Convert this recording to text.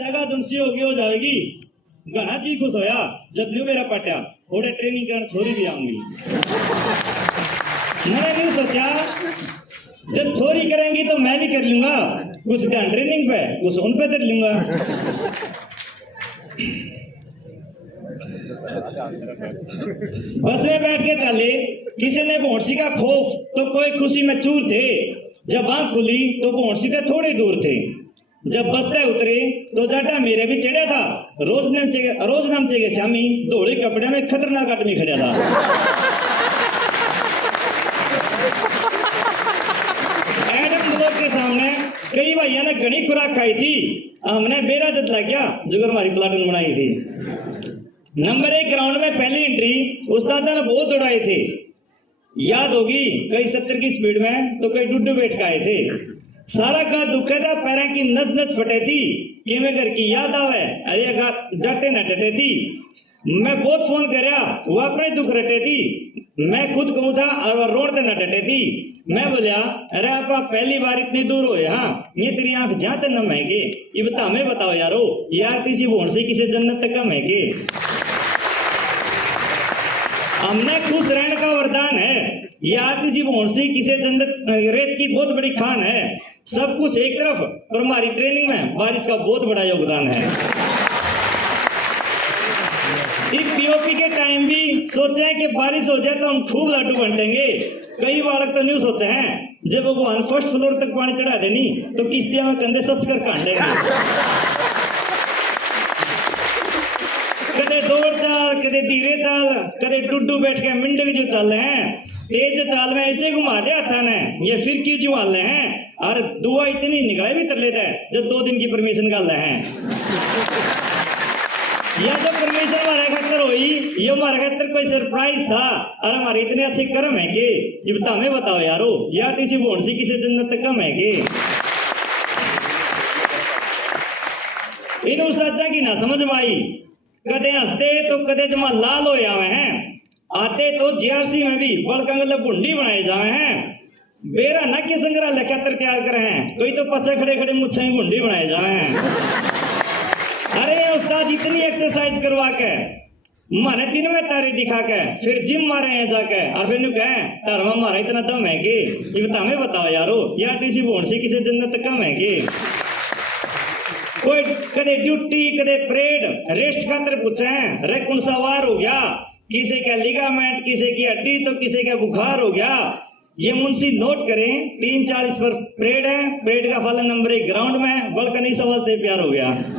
जगह जुनसी होगी हो जाएगी। घना जी खुश होया जब न्यू मेरा पाटिया थोड़े ट्रेनिंग करने छोरी भी आऊंगी। मैंने नहीं सोचा जब छोरी करेंगी तो मैं भी कर लूंगा, कुछ ध्यान ट्रेनिंग पे कुछ उन पे कर लूंगा। बस में बैठ के चले, किसी ने भौंसी का खौफ तो कोई खुशी में चूर थे। जब आंख खुली तो भौंसी से थोड़ी दूर थे। जब बस्ते उतरे तो जाटा मेरे भी चढ़ा था। रोज नामचे के शामी धोड़े कपड़े में खतरनाक आदमी खड़ा था। एडम ब्लॉक के सामने कई भाइयों ने घनी खुराक खाई थी। हमने बेरा जत लग गया जो हमारी प्लाटून बनाई थी। नंबर 1 ग्राउंड में पहली एंट्री उस्ताद ने बहुत दौड़ाए थे, याद होगी। कई 70 की स्पीड में तो कई डुड्डू बैठ के आए थे। सारा का दुखे था, पैरों की नस नस फटे थी। कि मैं घर की याद आवे, अरे डटे न डटे थी। मैं बहुत फोन करया, वो अपने दुख रटे थी। मैं खुद कहूँ था और वह रोड न डटे थी। मैं बोलिया अरे आप पहली बार इतनी दूर हो, हाँ ये तेरी आंख जाते न महंगे। ये बता हमें बताओ यारो, ये आरटीसी भौंसी किसी जन्नत तक कम है के? हमने खुश रहने का वरदान है। ये आरटीसी भौंसी किसी जन्नत रेत की बहुत बड़ी खान है। सब कुछ एक तरफ पर हमारी ट्रेनिंग में बारिश का बहुत बड़ा योगदान है। पीओपी के टाइम भी सोचे हैं कि बारिश हो जाए तो हम खूब लड्डू बंटेंगे। कई बालक तो नहीं सोचे हैं जब भगवान फर्स्ट फ्लोर तक पानी चढ़ा देनी तो किश्तियां में कंधे सस्त कर काटेंगे। कदे दौड़ चाल, कदे धीरे चाल, कदे डुड्डू बैठ के मिंडे जो चल रहे हैं। तेज चाल में ऐसे घुमा दिया था ने, ये फिर क्यों जो हाल हैं। और दुआ इतनी निकले भी तर लेता है जब 2 दिन की परमिशन निकाल रहे हैं। या जब परमिशन हमारे खातर हुई, ये हमारे खातर कोई सरप्राइज था। और हमारे इतने अच्छे कर्म है कि ये बता हमें बताओ यारो, या किसी भौंसी किसी जन्नत तक कम है कि? इन उस्ताद की ना समझ में आई। कदे हंसते तो कदे जमा लाल हो जावे हैं। आते तो जीआरसी में भी बड़कंगल बुंडी बनाए जावे हैं। बेरा न के संग्रहालय खातर तैयार करे हैं, कोई तो पछे खड़े खड़े मुच्छे बुंडी बनाए जावे हैं। अरे उस्ताद इतनी एक्सरसाइज करवा के माने दिन में तारी दिखा के फिर जिम मारे हैं जाके और फिर नु कहे तारवा मारा इतना दम है कि? ये बता हमें बताओ यारो, ये आरटीसी भौंसी किसी जन्नत तक कम है कि? कोई कदे ड्यूटी कदे परेड रेस्ट खातर पूछे हैं, रे कौन सा वार हो गया? किसी का लिगामेंट, किसी की हड्डी तो किसी का बुखार हो गया। ये मुंशी नोट करें 3:40 पर परेड है। परेड का फल नंबर 1 ग्राउंड में बल्कि नहीं समझते प्यार हो गया।